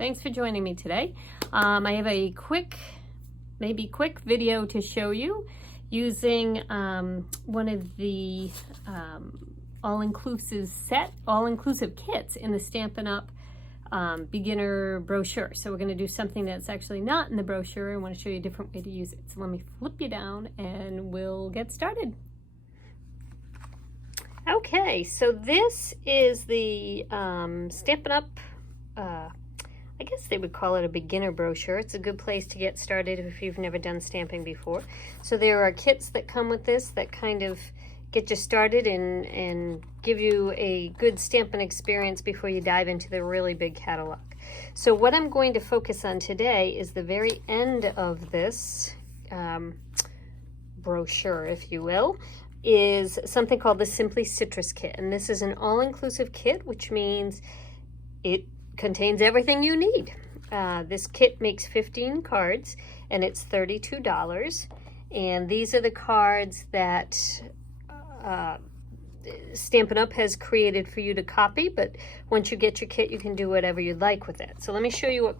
Thanks for joining me today. I have a quick video to show you using one of the all-inclusive kits in the Stampin' Up beginner brochure. So we're going to do something that's actually not in the brochure. I want to show you a different way to use it. So let me flip you down and we'll get started. Okay, so this is the Stampin' Up, I guess they would call it a beginner brochure. It's a good place to get started if you've never done stamping before. So there are kits that come with this that kind of get you started and give you a good stamping experience before you dive into the really big catalog. So what I'm going to focus on today is the very end of this brochure, if you will, is something called the Simply Citrus Kit. And this is an all-inclusive kit, which means it contains everything you need. This kit makes 15 cards and it's $32. And these are the cards that Stampin' Up has created for you to copy, but once you get your kit, you can do whatever you'd like with it. So let me show you what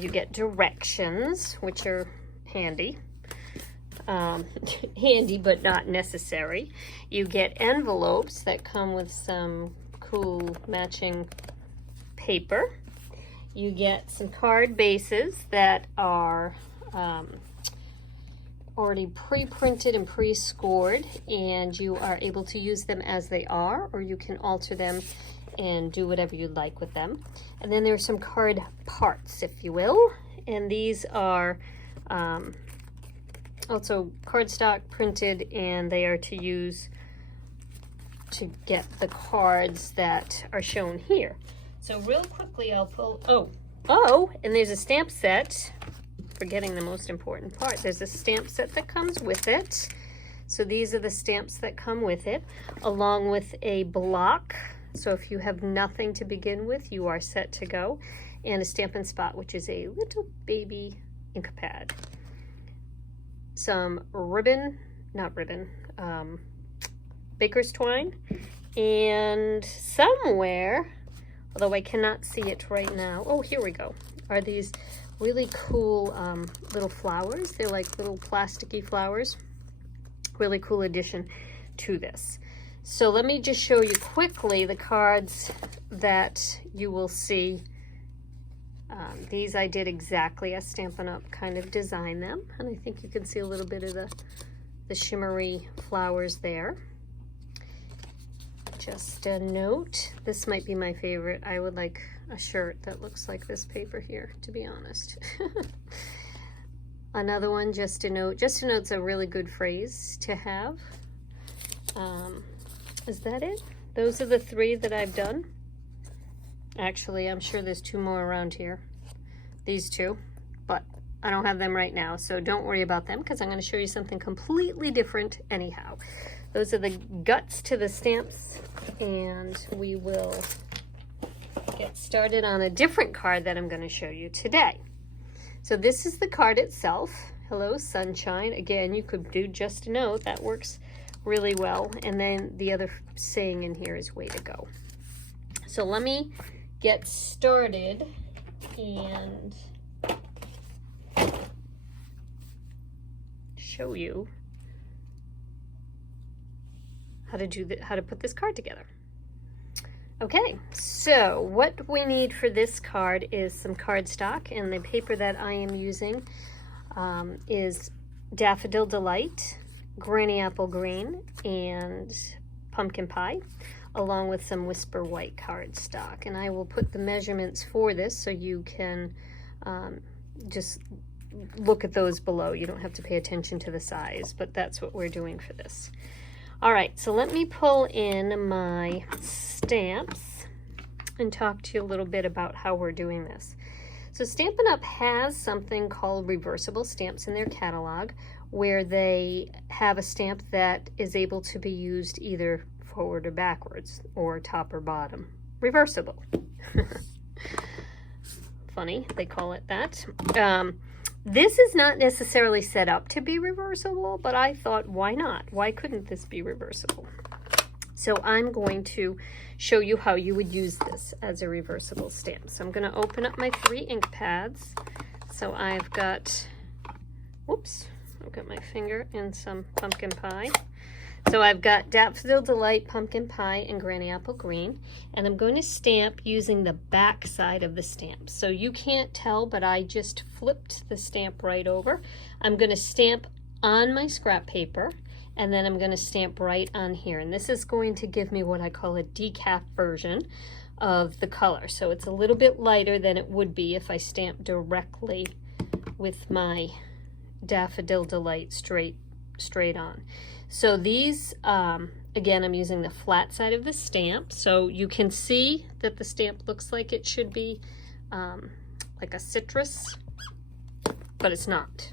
you get. Directions, which are handy. Handy but not necessary. You get envelopes that come with some cool matching paper. You get some card bases that are already pre-printed and pre-scored, and you are able to use them as they are, or you can alter them and do whatever you'd like with them. And then there's some card parts, if you will, and these are also cardstock printed, and they are to use to get the cards that are shown here. So real quickly I'll pull, and there's a stamp set. Forgetting the most important part. There's a stamp set that comes with it. So these are the stamps that come with it, along with a block. So if you have nothing to begin with, you are set to go. And a Stampin' Spot, which is a little baby ink pad. Some baker's twine, and somewhere, although I cannot see it right now, oh, here we go, are these really cool little flowers. They're like little plasticky flowers. Really cool addition to this. So let me just show you quickly the cards that you will see. These I did exactly as Stampin' Up kind of designed them, and I think you can see a little bit of the shimmery flowers there. Just a note, this might be my favorite. I would like a shirt that looks like this paper here, to be honest. Another one, just a note. Just a note's a really good phrase to have. Is that it? Those are the three that I've done. Actually, I'm sure there's two more around here. These two, but I don't have them right now, so don't worry about them because I'm going to show you something completely different anyhow. Those are the guts to the stamps, and we will get started on a different card that I'm going to show you today. So this is the card itself. Hello, Sunshine. Again, you could do just a note. That works really well. And then the other saying in here is way to go. So let me get started and show you how to put this card together. Okay, so what we need for this card is some cardstock, and the paper that I am using is Daffodil Delight, Granny Apple Green, and Pumpkin Pie, along with some Whisper White cardstock. And I will put the measurements for this so you can just look at those below. You don't have to pay attention to the size, but that's what we're doing for this. All right, so let me pull in my stamps and talk to you a little bit about how we're doing this. So Stampin' Up has something called reversible stamps in their catalog, where they have a stamp that is able to be used either forward or backwards, or top or bottom. Reversible. Funny, they call it that. This is not necessarily set up to be reversible, but I thought, why not? Why couldn't this be reversible? So I'm going to show you how you would use this as a reversible stamp. So I'm going to open up my 3 ink pads. So I've got, whoops, I've got my finger in some pumpkin pie. So I've got Daffodil Delight, Pumpkin Pie, and Granny Apple Green. And I'm going to stamp using the back side of the stamp. So you can't tell, but I just flipped the stamp right over. I'm going to stamp on my scrap paper, and then I'm going to stamp right on here. And this is going to give me what I call a decaf version of the color. So it's a little bit lighter than it would be if I stamped directly with my Daffodil Delight straight on. So these, again, I'm using the flat side of the stamp. So you can see that the stamp looks like it should be like a citrus, but it's not.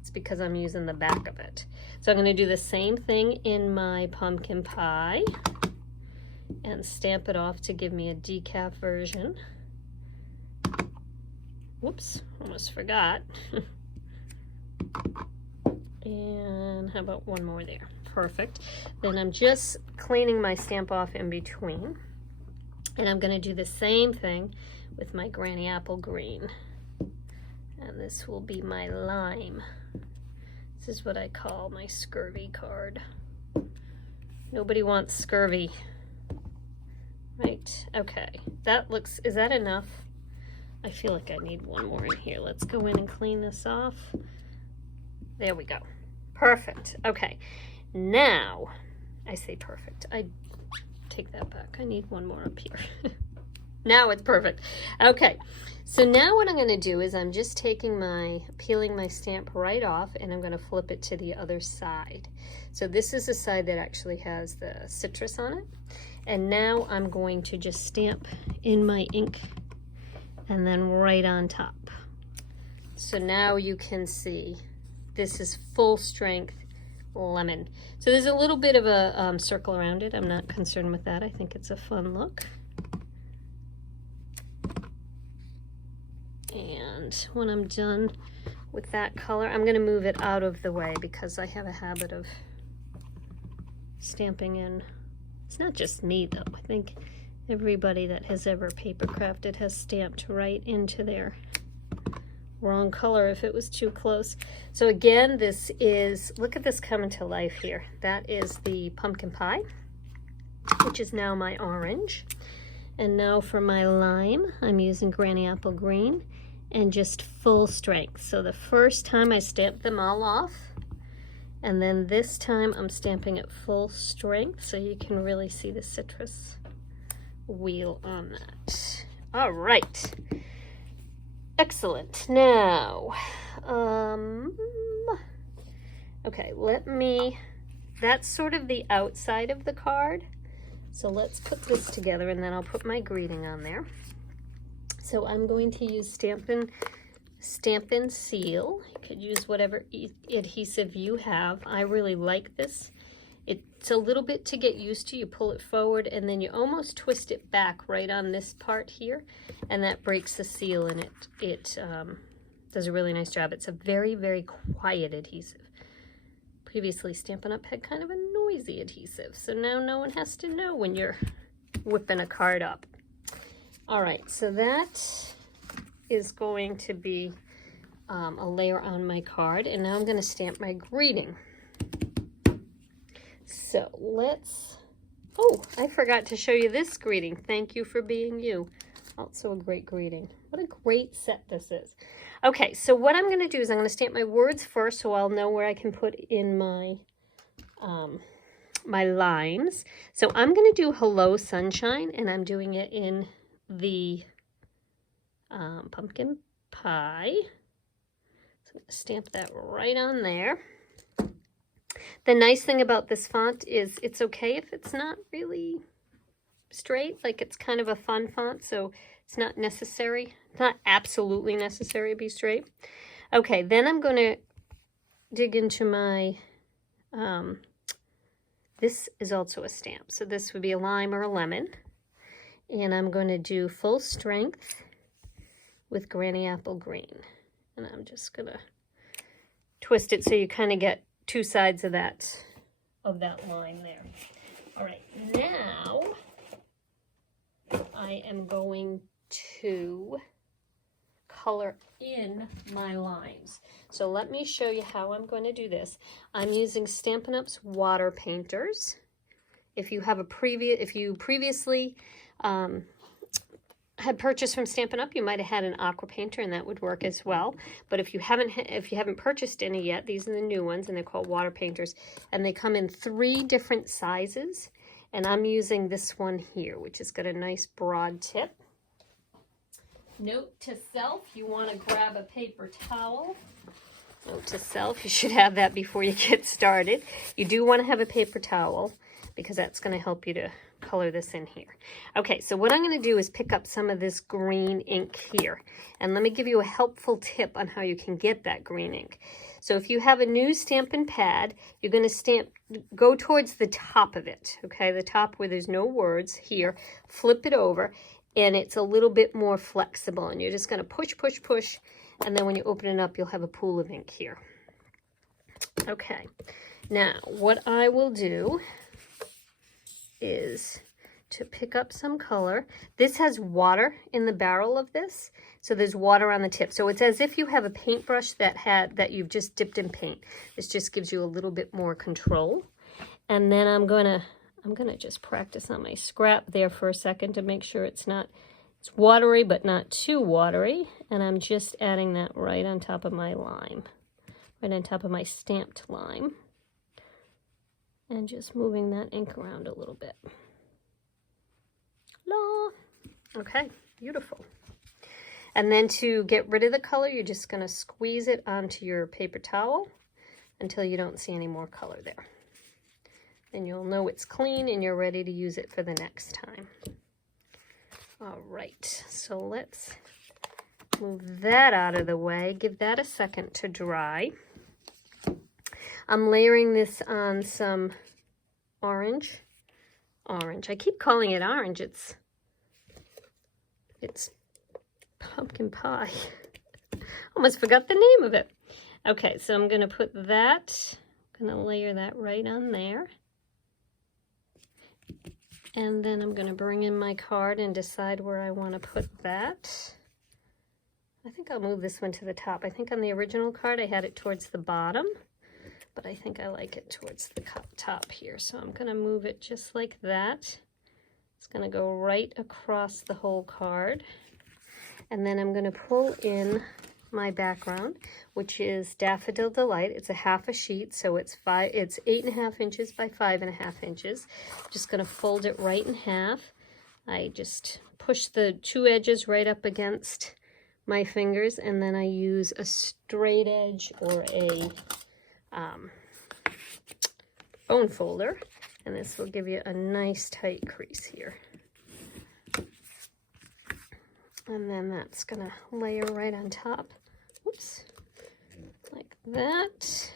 It's because I'm using the back of it. So I'm going to do the same thing in my pumpkin pie and stamp it off to give me a decaf version. Whoops, almost forgot. And how about one more there? Perfect. Then I'm just cleaning my stamp off in between. And I'm going to do the same thing with my Granny Apple Green. And this will be my lime. This is what I call my scurvy card. Nobody wants scurvy. Right, okay. That looks, is that enough? I feel like I need one more in here. Let's go in and clean this off. There we go. Perfect. Okay. Now, I say perfect. I take that back. I need one more up here. Now it's perfect. Okay. So now what I'm going to do is I'm just peeling my stamp right off, and I'm going to flip it to the other side. So this is the side that actually has the citrus on it. And now I'm going to just stamp in my ink and then right on top. So now you can see this is full strength lemon. So there's a little bit of a circle around it. I'm not concerned with that. I think it's a fun look. And when I'm done with that color, I'm going to move it out of the way because I have a habit of stamping in. It's not just me though. I think everybody that has ever paper crafted has stamped right into their wrong color if it was too close. So again, this is, look at this coming to life here. That is the pumpkin pie, which is now my orange. And now for my lime, I'm using Granny Apple Green and just full strength. So the first time I stamped them all off, and then this time I'm stamping at full strength so you can really see the citrus wheel on that. All right. Excellent. Now, okay, that's sort of the outside of the card. So let's put this together and then I'll put my greeting on there. So I'm going to use Stampin' Seal. You could use whatever adhesive you have. I really like this. It's a little bit to get used to. You pull it forward and then you almost twist it back right on this part here, and that breaks the seal, and it does a really nice job. It's a very, very quiet adhesive. Previously, Stampin' Up had kind of a noisy adhesive, so now no one has to know when you're whipping a card up. All right, so that is going to be a layer on my card, and now I'm going to stamp my greeting. So let's, oh, I forgot to show you this greeting. Thank you for being you. Also a great greeting. What a great set this is. Okay, so what I'm going to do is I'm going to stamp my words first so I'll know where I can put in my my limes. So I'm going to do Hello Sunshine, and I'm doing it in the pumpkin pie. So I'm going to stamp that right on there. The nice thing about this font is it's okay if it's not really straight, like it's kind of a fun font, so it's not necessary. It's not absolutely necessary to be straight. Okay, then I'm going to dig into my, this is also a stamp. So this would be a lime or a lemon. And I'm going to do full strength with Granny Apple Green. And I'm just going to twist it so you kind of get two sides of that line there. All right, now I am going to color in my lines. So let me show you how I'm going to do this. I'm using Stampin' Up's water painters. If you previously had purchased from Stampin' Up, you might have had an aqua painter, and that would work as well. But if you haven't purchased any yet, these are the new ones, and they're called water painters, and they come in 3 different sizes. And I'm using this one here, which has got a nice broad tip. Note to self, you want to grab a paper towel. Note to self, you should have that before you get started. You do want to have a paper towel because that's going to help you to color this in here. Okay, so what I'm going to do is pick up some of this green ink here. And let me give you a helpful tip on how you can get that green ink. So if you have a new Stampin' pad, you're going to go towards the top of it, okay? The top where there's no words here, flip it over, and it's a little bit more flexible, and you're just going to push, push, push, and then when you open it up, you'll have a pool of ink here. Okay, now what I will do is to pick up some color. This has water in the barrel of this, so there's water on the tip. So it's as if you have a paintbrush that you've just dipped in paint. This just gives you a little bit more control. And then I'm gonna just practice on my scrap there for a second to make sure it's watery but not too watery. And I'm just adding that right on top of my lime, right on top of my stamped lime. And just moving that ink around a little bit. La. Okay, beautiful. And then to get rid of the color, you're just going to squeeze it onto your paper towel until you don't see any more color there. Then you'll know it's clean and you're ready to use it for the next time. All right, so let's move that out of the way. Give that a second to dry. I'm layering this on some orange. I keep calling it orange. It's pumpkin pie. Almost forgot the name of it. Okay, so I'm going to put that, I'm going to layer that right on there. And then I'm going to bring in my card and decide where I want to put that. I think I'll move this one to the top. I think on the original card I had it towards the bottom, but I think I like it towards the top here. So I'm going to move it just like that. It's going to go right across the whole card. And then I'm going to pull in my background, which is Daffodil Delight. It's a half a sheet, so it's 8.5 inches by 5.5 inches. Just going to fold it right in half. I just push the 2 edges right up against my fingers, and then I use a straight edge or a bone folder, and this will give you a nice tight crease here. And then that's going to layer right on top. Whoops. Like that.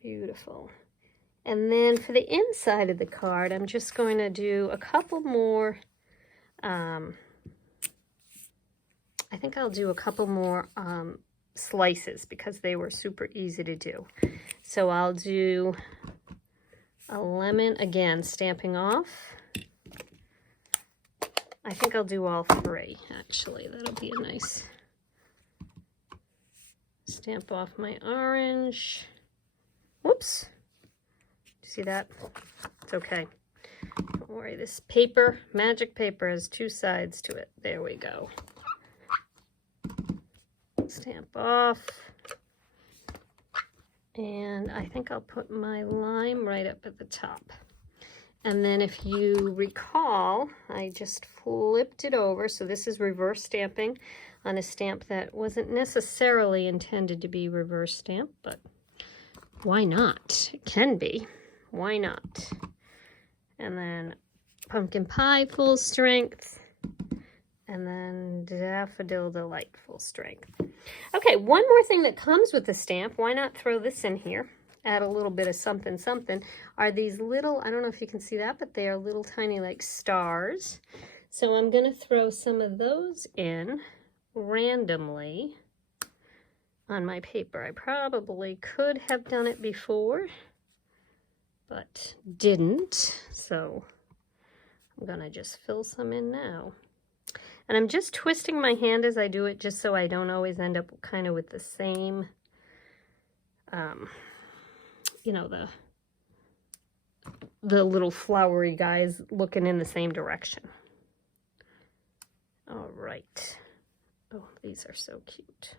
Beautiful. And then for the inside of the card, I'm just going to do a couple more, I think I'll do a couple more slices because they were super easy to do. So I'll do a lemon, again, stamping off. I think I'll do all 3, actually. That'll be a nice stamp off my orange. Whoops. See that? It's okay. Don't worry, this paper, magic paper, has 2 sides to it. There we go. Stamp off. And I think I'll put my lime right up at the top. And then if you recall, I just flipped it over. So this is reverse stamping on a stamp that wasn't necessarily intended to be reverse stamped, but why not? It can be. Why not? And then pumpkin pie full strength, and then Daffodil Delight full strength. Okay, one more thing that comes with the stamp, why not throw this in here? Add a little bit of something, something, are these little, I don't know if you can see that, but they are little tiny like stars. So I'm going to throw some of those in randomly on my paper. I probably could have done it before, but didn't. So I'm gonna just fill some in now. And I'm just twisting my hand as I do it, just so I don't always end up kind of with the same, you know, the little flowery guys looking in the same direction. All right. Oh, these are so cute.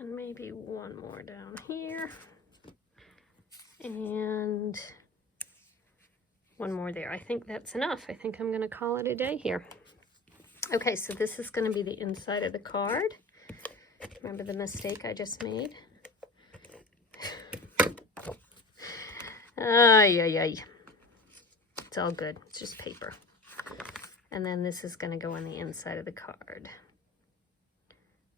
And maybe one more down here. And one more there. I think that's enough. I think I'm going to call it a day here. Okay, so this is going to be the inside of the card. Remember the mistake I just made? Ay, ay, ay. It's all good. It's just paper. And then this is going to go on the inside of the card.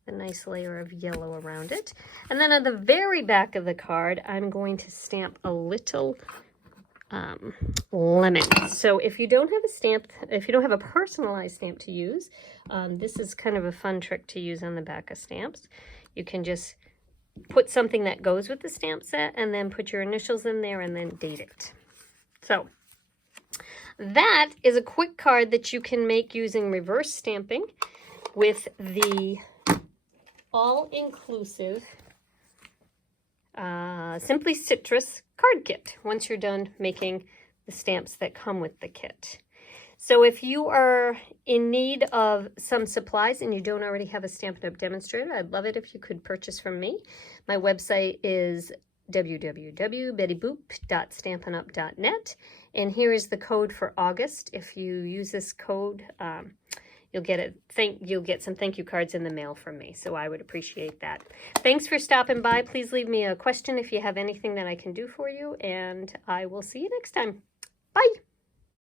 A nice layer of yellow around it. And then on the very back of the card, I'm going to stamp a little lemon. So if you don't have a stamp, if you don't have a personalized stamp to use, this is kind of a fun trick to use on the back of stamps. You can just put something that goes with the stamp set and then put your initials in there and then date it. So that is a quick card that you can make using reverse stamping with the all-inclusive Simply Citrus card kit once you're done making the stamps that come with the kit. So if you are in need of some supplies and you don't already have a Stampin' Up! Demonstrator, I'd love it if you could purchase from me. My website is www.bettyboop.stampinup.net, and here is the code for August. If you use this code, you'll get some thank you cards in the mail from me, so I would appreciate that. Thanks for stopping by. Please leave me a question if you have anything that I can do for you, and I will see you next time. Bye.